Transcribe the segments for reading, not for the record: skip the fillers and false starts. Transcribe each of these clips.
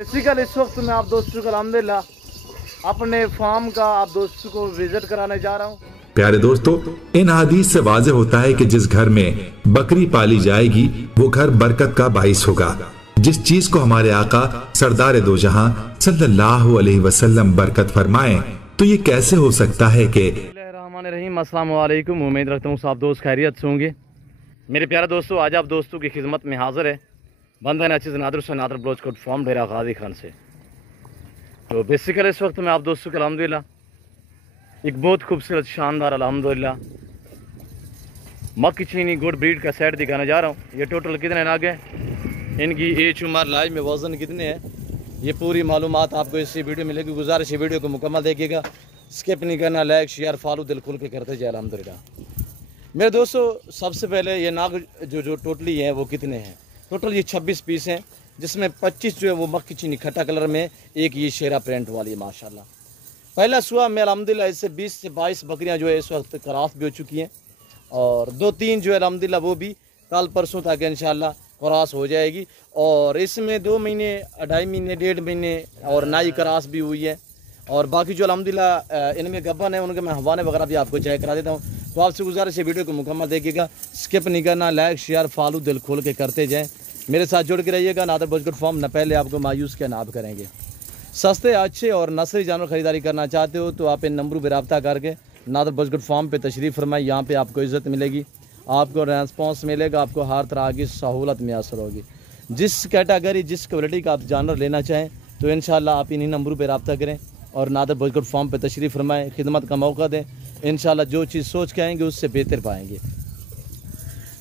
Basically इस वक्त मैं आप दोस्तों को अल्हम्दुलिल्लाह अपने फार्म का आप दोस्तों को विजिट कराने जा रहा हूँ। प्यारे दोस्तों, इन हदीस से वाज़ेह होता है कि जिस घर में बकरी पाली जाएगी वो घर बरकत का बाइस होगा। जिस चीज को हमारे आका सरदार दो जहां सल्लल्लाहु अलैहि वसल्लम बरकत फरमाए, तो ये कैसे हो सकता है कि बिस्मिल्लाहिर्रहमानिर्रहीम, अस्सलाम वालेकुम। उम्मीद रखता हूँ सब दोस्त खैरियत से होंगे। मेरे प्यारे दोस्तों, आज आप दोस्तों की खिदमत में हाजिर है बंदा नाचिज़ नादर से नादर ब्लोच कोट फॉर्म डेरा गाजी खान से। तो बेसिकली इस वक्त मैं आप दोस्तों को अल्हम्दुलिल्लाह एक बहुत खूबसूरत शानदार अल्हम्दुलिल्लाह मक्की चीनी गुड ब्रीड का सेट दिखाने जा रहा हूँ। ये टोटल कितने नाग हैं, इनकी एज उम्र लाइव में वज़न कितने हैं, ये पूरी मालूमात आपको इसी वीडियो में मिलेगी। गुजारिश वीडियो को मुकम्मल देखिएगा, स्किप नहीं करना, लाइक शेयर फॉलो दिल खुल के करते जाए अल्हम्दुलिल्लाह। मेरे दोस्तों, सबसे पहले ये नाग जो टोटली हैं वो कितने हैं? टोटल ये 26 पीस हैं, जिसमें 25 जो है वो मक्की चीनी खट्टा कलर में, एक ये शेरा प्रिंट वाली है माशाल्लाह। पहला सुबह में अल्हम्दुलिल्लाह इससे 20 से 22 बकरियां जो है इस वक्त क्रॉस भी हो चुकी हैं, और 2-3 जो है अल्हम्दुलिल्लाह वो भी कल परसों तक इंशाल्लाह क्रॉस हो जाएगी। और इसमें 2 महीने 2.5 महीने 1.5 महीने और नाई क्रॉस भी हुई है। और बाकी जो अल्हम्दुलिल्लाह इनमें गब्बन है उनके मैं हवाने वगैरह भी आपको चेक करा देता हूँ। तो आपसे गुजारिश है वीडियो को मुकम्मल देखिएगा, स्किप नहीं करना, लाइक शेयर फॉलो दिल खोल के करते जाएँ, मेरे साथ जुड़ के रहिएगा। नादर बजगुट फार्म न पहले आपको मायूस के नाब करेंगे। सस्ते अच्छे और नस्ली जानवर खरीदारी करना चाहते हो तो आप इन नंबरों पर रब्ता करके नादर बजगुट फार्म पे तशरीफ़ फरमाएं। यहाँ पे आपको इज़्ज़त मिलेगी, आपको रेस्पॉन्स मिलेगा, आपको हर तरह की सहूलत मैसर होगी। जिस कैटेगरी जिस क्वालिटी का आप जानवर लेना चाहें तो इंशाल्लाह आप इन्हीं नंबरों पर रब्ता करें और नादर बजगुट फार्म पे तशरीफ़ फरमाएं, खिदमत का मौका दें। इंशाल्लाह जो चीज़ सोच के आएंगे उससे बेहतर पाएंगे।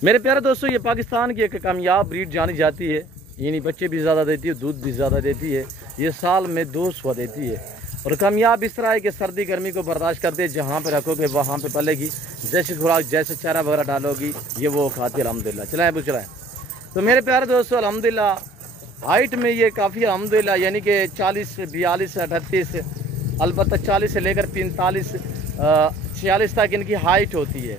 मेरे प्यारे दोस्तों, ये पाकिस्तान की एक कामयाब ब्रीड जानी जाती है, यानी बच्चे भी ज़्यादा देती है, दूध भी ज़्यादा देती है, ये साल में 200 देती है। और कामयाब इस तरह है कि सर्दी गर्मी को बर्दाश्त करते, जहाँ पे रखोगे वहाँ पे पलेगी, जैसे खुराक जैसे चारा वगैरह डालोगी ये वो खाती है अल्हम्दुलिल्लाह। चलाएँ वो चलाएँ। तो मेरे प्यारे दोस्तों, अल्हम्दुलिल्लाह हाइट में ये काफ़ी अल्हम्दुलिल्लाह यानी कि 40 42 38 अलबत्ता 40 से लेकर 45 46 तक इनकी हाइट होती है।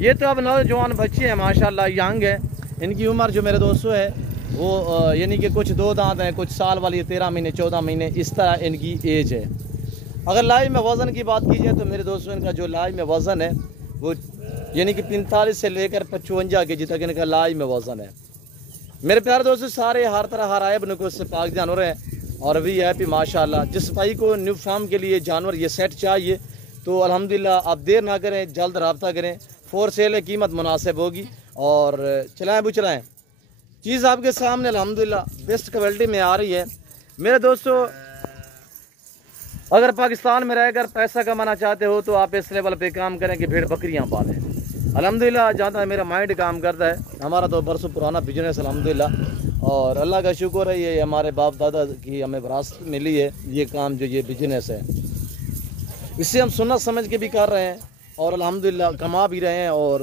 ये तो अब नौजवान बच्चे हैं माशाल्लाह, यंग है। इनकी उम्र जो मेरे दोस्तों है वो यानी कि कुछ 2 दांत हैं, कुछ साल वाली 13 महीने 14 महीने इस तरह इनकी एज है। अगर लाइव में वज़न की बात की जाए तो मेरे दोस्तों इनका जो लाइव में वज़न है वो यानी कि 45 से लेकर 55 के जी तक इनका लाइव में वज़न है। मेरे प्यारे दोस्तों, सारे हर तरह हर आयब को उससे पाक जानवर हैं और अभी है भी माशाल्लाह। जिस भाई को न्यू फार्म के लिए जानवर ये सेट चाहिए तो अल्हम्दुलिल्लाह आप देर ना करें, जल्द रब्ता करें। फोर सेल है, कीमत मुनासिब होगी और चलाएँ वो चलाएँ, चीज़ आपके सामने अल्हम्दुलिल्लाह बेस्ट क्वालिटी में आ रही है। मेरे दोस्तों, अगर पाकिस्तान में रहकर पैसा कमाना चाहते हो तो आप इस लेवल पे काम करें कि भेड़ बकरियां पालें। अल्हम्दुलिल्लाह जहाँ तक मेरा माइंड काम करता है, हमारा तो बरसों पुराना बिजनेस अल्हम्दुलिल्लाह, और अल्लाह का शुक्र है ये हमारे बाप दादा की हमें विरासत मिली है ये काम जो ये बिजनेस है। इससे हम सुन्नत समझ के भी कर रहे हैं और अल्हम्दुलिल्लाह कमा भी रहे हैं और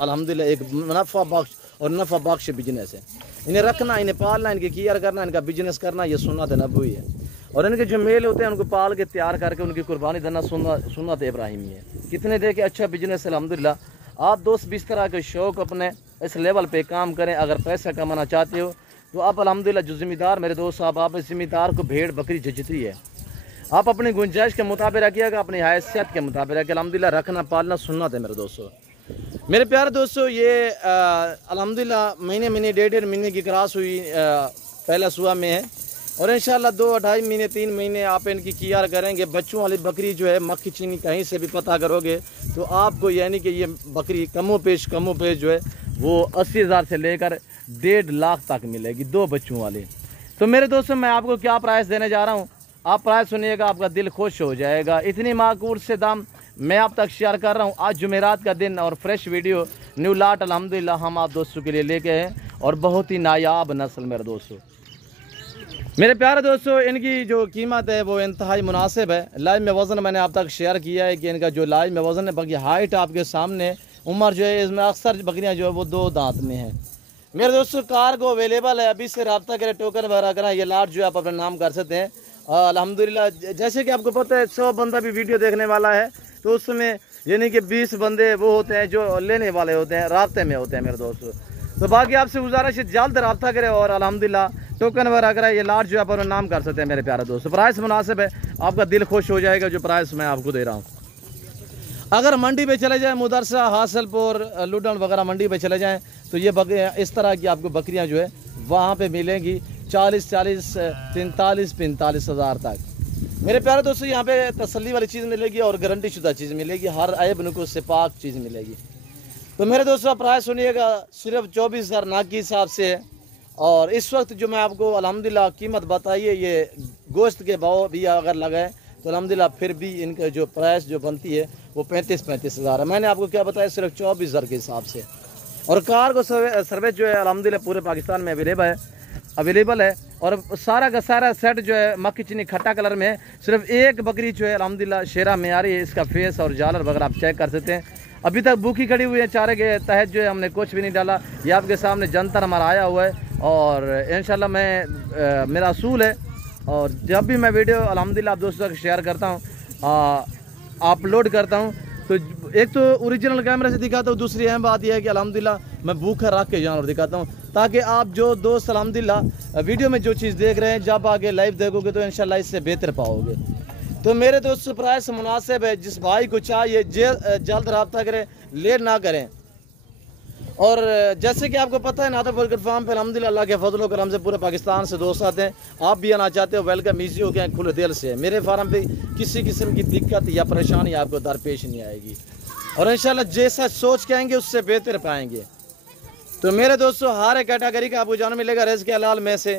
अल्हम्दुलिल्लाह एक मुनाफा बख्श और नफ़ा बख्श बिजनेस है। इन्हें रखना, इन्हें पालना, इनकी केयर करना, इनका बिजनेस करना ये सुन्नत नबवी है। और इनके जो मेल होते हैं उनको पाल के तैयार करके उनकी कुर्बानी देना सुन्नत इब्राहिमी है। कितने दे के अच्छा बिजनेस है अल्हम्दुलिल्लाह। आप दोस्त भी इस तरह के शौक़ अपने इस लेवल पे काम करें। अगर पैसा कमाना चाहते हो तो आप अल्हम्दुलिल्लाह जो ज़िम्मेदार मेरे दोस्त साहब, आप इस ज़िम्मेदार को भेड़ बकरी जचती है, आप अपनी गुंजाइश के मुताबिक रखिएगा, अपनी हैसियत के मुताबिक रखिए। अल्हम्दुलिल्लाह रखना पालना सुन्नत है मेरे दोस्तों। मेरे प्यारे दोस्तों, ये अल्हम्दुलिल्लाह महीने 1.5 महीने की क्रॉस हुई पहला सुबह में है और इंशाल्लाह 2-2.5 महीने 3 महीने आप इनकी केयर करेंगे। बच्चों वाली बकरी जो है मक्की चीनी कहीं से भी पता करोगे तो आपको यानी कि ये बकरी कमो पेश जो है वो 80,000 से लेकर 1.5 लाख तक मिलेगी 2 बच्चों वाली। तो मेरे दोस्तों, मैं आपको क्या प्राइस देने जा रहा हूँ, आप प्राइस सुनिएगा, आपका दिल खुश हो जाएगा। इतनी माकूल से दाम मैं आप तक शेयर कर रहा हूँ। आज जुमेरात का दिन और फ्रेश वीडियो न्यू लाट अल्हम्दुलिल्लाह हम आप दोस्तों के लिए लेके हैं और बहुत ही नायाब नस्ल मेरे दोस्तों। मेरे प्यारे दोस्तों, इनकी जो कीमत है वो इंतहाई मुनासिब है। लाइव में वज़न मैंने आप तक शेयर किया है कि इनका जो लाइव में वज़न है, बाकी हाइट आपके सामने, उम्र जो है इसमें अक्सर बकरियाँ जो है वो 2 दांत में हैं। मेरे दोस्तों, कार को अवेलेबल है, अभी से रब्ता करें, टोकन वगैरह करें, ये लाट जो है आप अपना नाम कर सकते हैं। अल्हम्दुलिल्लाह जैसे कि आपको पता है 100 बंदा भी वीडियो देखने वाला है तो उसमें यानी कि 20 बंदे वो होते हैं जो लेने वाले होते हैं, रास्ते में होते हैं मेरे दोस्तों। तो बाकी आपसे गुजारिश है जल्द रब्ता करें और अल्हम्दुलिल्लाह टोकन वगैरह अगर ये लाट जो है आप नाम कर सकते हैं मेरे प्यारे दोस्तों। प्राइस मुनासिब है, आपका दिल खुश हो जाएगा जो प्राइस मैं आपको दे रहा हूँ। अगर मंडी पे चले जाएँ, मुदरसा, हासिलपुर, लुडन वगैरह मंडी पे चले जाएँ तो ये बकरियाँ इस तरह की आपको बकरियाँ जो है वहाँ पे मिलेंगी 40-40, 45-45 हज़ार तक। मेरे प्यारे दोस्तों यहाँ पे तसल्ली वाली चीज़ मिलेगी और गारंटी शुदा चीज़ मिलेगी, हर ऐब नुकूस से पाक चीज़ मिलेगी। तो मेरे दोस्तों प्राइस सुनिएगा, सिर्फ 24,000 नाक के हिसाब से है। और इस वक्त जो मैं आपको अल्हम्दुलिल्लाह कीमत बताइए, ये गोश्त के भाव भी अगर लगाए तो अल्हम्दुलिल्लाह फिर भी इनका जो प्राइस जो बनती है वो 35-35 हज़ार है। मैंने आपको क्या बताया, सिर्फ 24,000 के हिसाब से। और कार को सर्विस जो है अल्हम्दुलिल्लाह पूरे पाकिस्तान में अवेलेबल है। और सारा का सारा सेट जो है मक्खी चीनी खट्टा कलर में है। सिर्फ एक बकरी जो है अल्हम्दुलिल्लाह शेरा मेयारी है, इसका फेस और जालर वगैरह आप चेक कर सकते हैं। अभी तक भूखी खड़ी हुई है, चारे के तहत जो है हमने कुछ भी नहीं डाला। ये आपके सामने जंतर हमारा आया हुआ है और इंशाल्लाह मेरा असूल है, और जब भी मैं वीडियो अल्हम्दुलिल्लाह आप दोस्तों तक शेयर करता हूँ, अपलोड करता हूँ, तो एक तो ओरिजिनल कैमरे से दिखाता हूँ, दूसरी अहम बात यह है कि अल्हम्दुलिल्लाह मैं भूखा रख के जानवर दिखाता हूँ, ताकि आप जो दोस्त अल्हम्दुलिल्लाह वीडियो में जो चीज़ देख रहे हैं, जब आगे लाइव देखोगे तो इंशाल्लाह इससे बेहतर पाओगे। तो मेरे दोस्त प्राइस मुनासिब है, जिस भाई को चाहिए जल्द रब्ता करें, लेट ना करें। और जैसे कि आपको पता है नादर बर्गर फार्म पे अल्हम्दुलिल्लाह अल्लाह के फजल करम से पूरे पाकिस्तान से दोस्त आते हैं। आप भी आना चाहते हो, वेलकम ईजी हो गया, खुले दिल से। मेरे फार्म पे किसी किस्म की दिक्कत या परेशानी आपको दरपेश नहीं आएगी, और इंशाल्लाह जैसा सोच के आएंगे उससे बेहतर पाएंगे। तो मेरे दोस्तों हर एक कैटेगरी का आपको जानवर मिलेगा रिज़्क़ हलाल में से।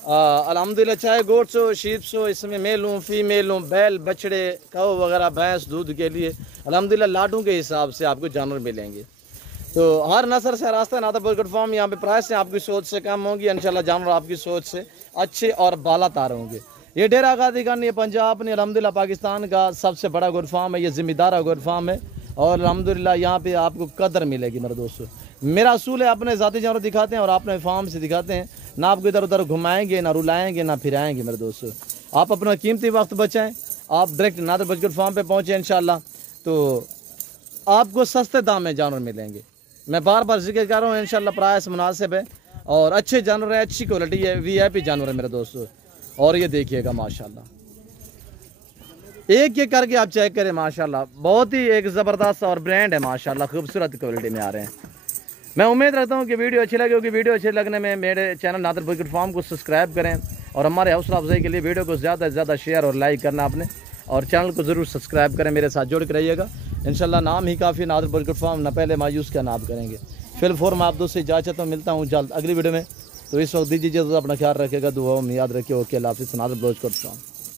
अल्हम्दुलिल्लाह चाहे गोट्स हो, शीप्स हो, इसमें मेल हूँ, फीमेल हूँ, बैल, बछड़े, कौ वगैरह, भैंस दूध के लिए अल्हम्दुलिल्लाह लाडों के हिसाब से आपको जानवर मिलेंगे। तो हर नसर से रास्ता नादर बर्गर फार्म, यहाँ पे प्राइस आपकी सोच से कम होंगी, इंशाल्लाह जानवर आपकी सोच से अच्छे और बाला तार होंगे। ये डेरा गाजी खान, ये पंजाब ने अल्हम्दुलिल्लाह पाकिस्तान का सबसे बड़ा गोट फार्म है, ये ज़िम्मेदार गोट फार्म है, और अल्हम्दुलिल्लाह यहाँ पे आपको कदर मिलेगी। मेरे दोस्तों मेरा असूल है, अपने ज़ाती जानवर दिखाते हैं और अपने फार्म से दिखाते हैं, ना आपको इधर उधर घुमाएंगे, ना रुलाएंगे, ना फिराएंगे। मेरे दोस्तों आप अपना कीमती वक्त बचाएं, आप डायरेक्ट नादर बर्गर फार्म पे पहुँचे इंशाल्लाह, तो आपको सस्ते दाम में जानवर मिलेंगे। मैं बार बार जिक्र कर रहा हूँ, इंशाल्लाह प्राइस मुनासिब है और अच्छे जानवर है, अच्छी क्वालिटी है, VIP जानवर है मेरे दोस्तों। और ये देखिएगा माशाल्लाह, एक एक करके आप चेक करें माशाल्लाह, बहुत ही एक ज़बरदस्त और ब्रांड है माशाल्लाह, खूबसूरत क्वालिटी में आ रहे हैं। मैं उम्मीद रखता हूँ कि वीडियो अच्छी लगी होगी। वीडियो अच्छे लगने में मेरे चैनल नादर बर्गर फार्म को सब्सक्राइब करें, और हमारे हौसला अफजाई के लिए वीडियो को ज़्यादा से ज़्यादा शेयर और लाइक करना आपने, और चैनल को ज़रूर सब्सक्राइब करें, मेरे साथ जुड़ कर रहिएगा। इंशाल्लाह नाम ही काफ़ी नादर बर्गर फार्म, न पहले मायूस का नाम करेंगे। फिल फॉर्म आप दोस्तों इजाज़त, मिलता हूँ जल्द अगली वीडियो में। तो इस वक्त दीजिए, अपना ख्याल रखेगा, दुआओं में याद रखिए। ओके, अल्लाह हाफ़िज़। नादर बर्गर फार्म।